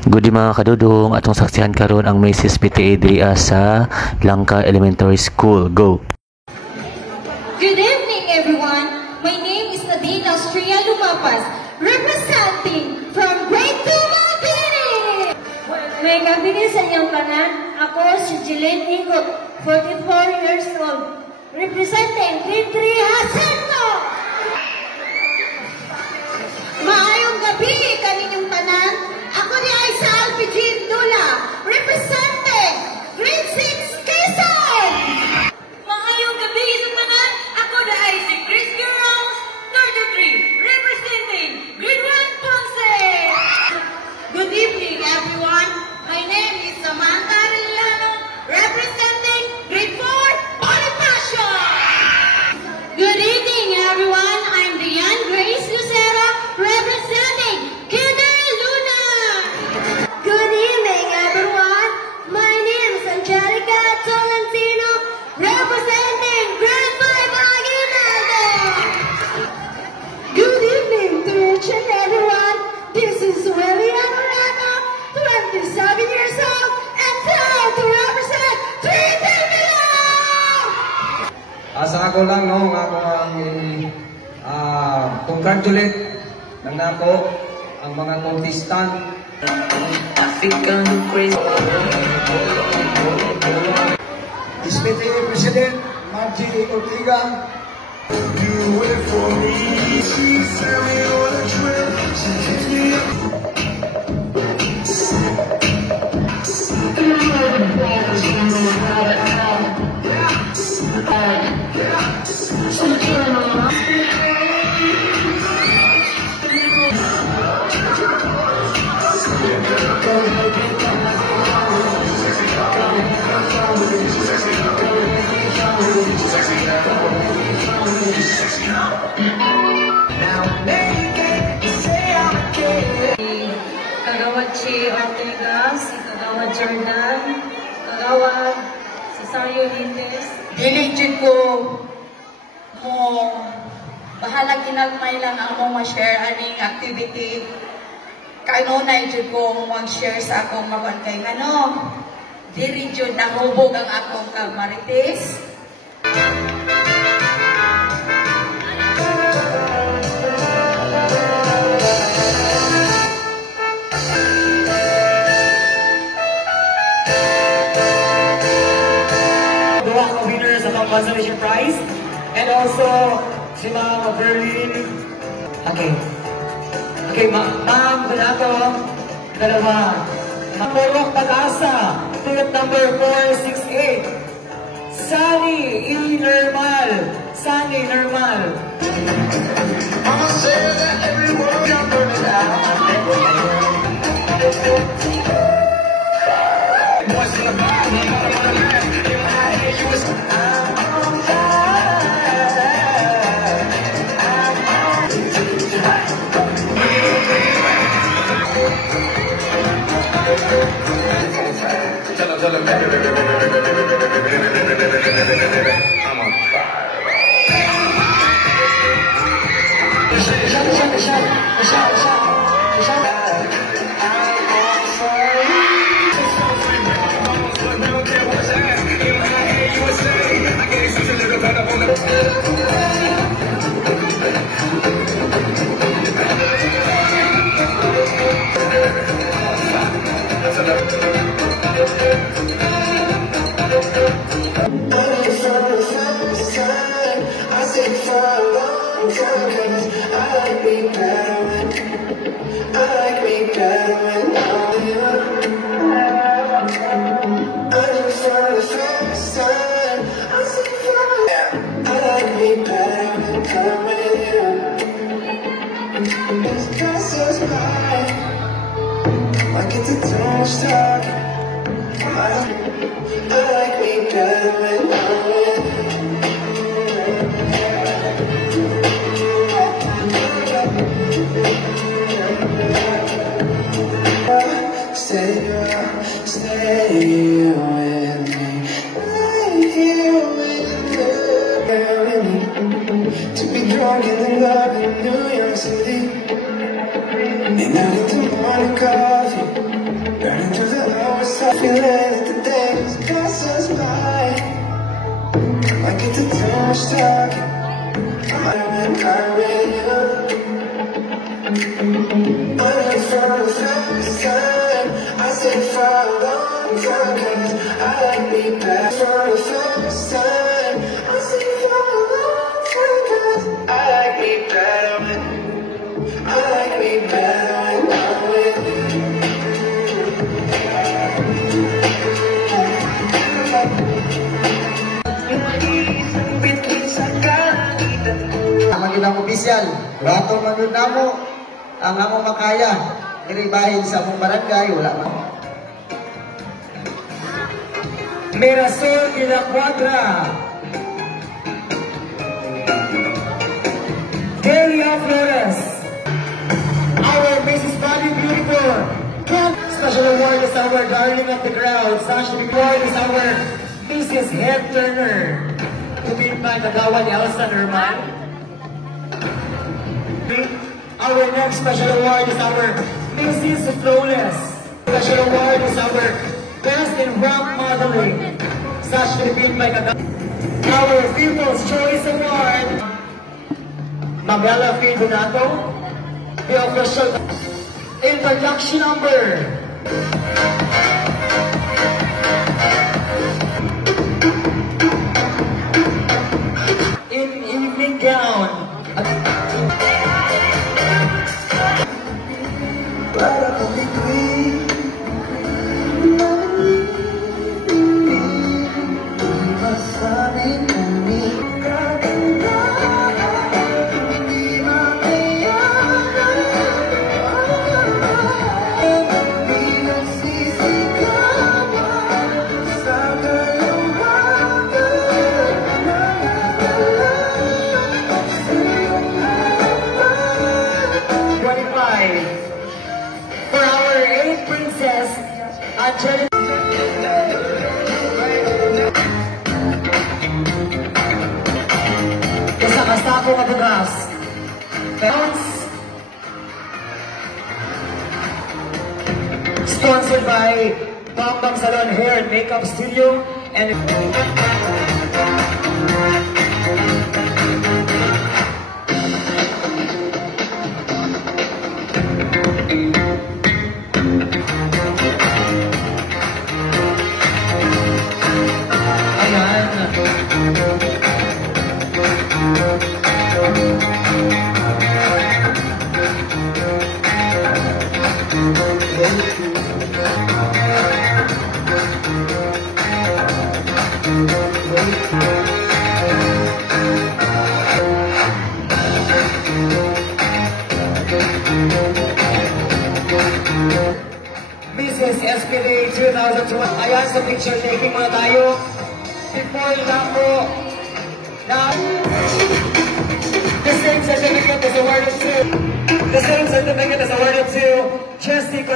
Good day mga kadudong, atong saksihan karon ang Macy's PTA diri sa Langka Elementary School. Go! Good evening everyone. My name is Nadine Austria Lumapas, representing from grade 2 Mabini. May gabini sa inyong tanan. Ako si Jillian Ingot, 44 years old, representing grade 3 Jacinto. Maayong gabi kaninyong tanan. Ako ni Aisa Alpijin Dula, representing grade 6 Quezon. Maayong gabi sa tanan. Ako ni Aisa Chris Girls, 33, representing grade 1 Ponce. Good evening everyone. My name is Samantha Arellano, representing grade 4 Bonifacio. Good evening everyone. I'm Diane Grace Lucero, representing Kidder Luna. Good evening everyone. My name is Angelica Tolentino, representing grade 5 Aguinaldo. Good evening to each and everyone. This is Willie Amorano, 27 years old, and proud to represent 3 Terminal! Sa ako lang, no, ako ang congratulate ng ako ang mga contestant. SPTA President Margie Ortiga. You wait for me, she sent me on a trip, she keeps me up. Kagawad si Ortega, si Kagawad Jordan, Kagawad si Sayo Lindes. Diligid ko mo bahala kinagmay lang ang mong ma-share aning activity. Kanunay jud ko mag-share sa akong mabantay ngano. Diri jud nahubog ang akong kamarites. Winners of ang consolation prize, and also si Ma'am Berlin. Okay, Ma'am Donato, dalawa. Mapurok Pag-asa, ticket number 468. Sunny Normal. I'ma say that every word I'm burning out. What's in the body? Tell him, I'm on fire. To be drunk in love in New York City. And I need to morning coffee. Rato manun namo ang among makaya. Diri bahin sa among barangay, wala man. Mirasol de la Cuadra. Delia Flores. Our Mrs. Body Beautiful. Special award is our darling of the crowd. Special award is our Mrs. Head Turner. Tumingin pa kagawa ni Elsa Nerman. Our next special award is our Mrs. Flawless. Special award is our Best in Rock Modeling. Sash Philippine by kagawa. Our People's Choice Award. Mabella F. Donato. The official introduction number. In evening gown. For our 8th princess, Angelica. Kasakasako ka bukas. Sponsored by Bambang Salon Hair and Makeup Studio and Mrs. SPD 2020. Ayan sa picture taking muna tayo. Before lang po, now, the same certificate is awarded to Jessica.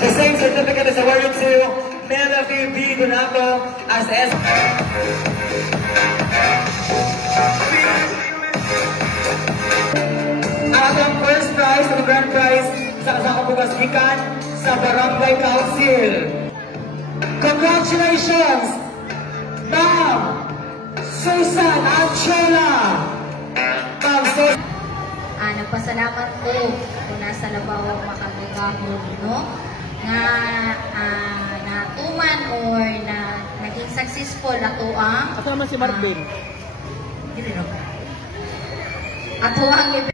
The same certificate is awarded to Mela V. Donato as S. Ang first prize, ang grand prize, sa kasakabugas ikan sa Barangay Council. Congratulations, Ma'am Susan Anchola! Ma'am Susan. Nagpasalamat ko kung nasa labaw makagagahon, no? Nga natuman or na naging successful ato ang... Ato naman si Marvin. Ato ang